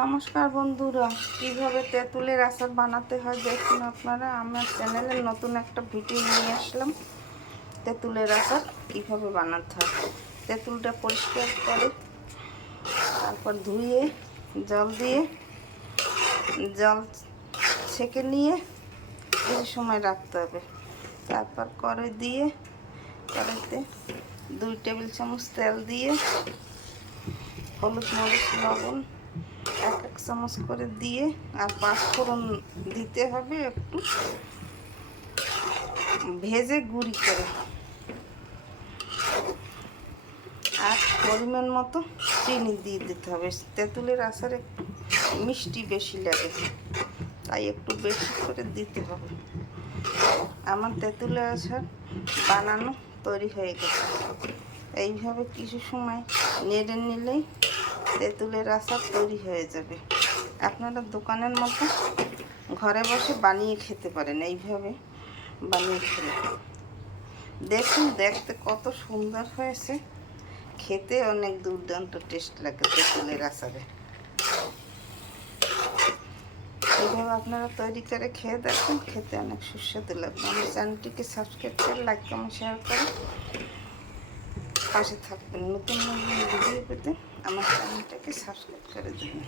নমস্কার বন্ধুরা, কিভাবে তেঁতুলের আচার বানাতে হয় দেখুন আপনারা। আমার চ্যানেলে নতুন একটা ভিডিও নিয়ে আসলাম। তেঁতুলের আচার কিভাবে বানাতে হয়, তেঁতুলটা পরিষ্কার করে তারপর ধুয়ে জল দিয়ে জল ছেঁকে নিয়ে কিছু সময় রাখতে হবে। তারপর কড়াইতে 2 টেবিল চামচ তেল দিয়ে হলুদ মরিচ লবণ 1 চামচ করে দিয়ে আর 5 ফোড়ন দিতে হবে, একটু ভেজে গুঁড়ি করে। আর পরিমাণ মতো চিনি দিয়ে দিতে হবে। তেঁতুলের আচার একটু মিষ্টি বেশি লাগে, তাই একটু বেশি করে দিতে হবে। আমার তেঁতুলের আচার বানানো তৈরি হয়ে গেছে। এইভাবে কিছু সময় নেড়ে নিলেই তেঁতুলের আচার তৈরি হয়ে যাবে। আপনারা দোকানের মতো ঘরে বসে বানিয়ে খেতে পারেন। এইভাবে বানিয়ে খেলে দেখুন, দেখতে কত সুন্দর হয়েছে, খেতে অনেক দুর্দান্ত টেস্ট লাগে তেঁতুলের আচারে। এইভাবে আপনারা তৈরি করে খেয়ে দেখুন, খেতে অনেক সুস্বাদু লাগবে। আমার চ্যানেলটিকে সাবস্ক্রাইব করে লাইক কমেন্ট শেয়ার করে পাশে থাকবেন। নতুন নতুন ভিডিও পেতে আমার চ্যানেলটাকে সাবস্ক্রাইব করে দেবেন।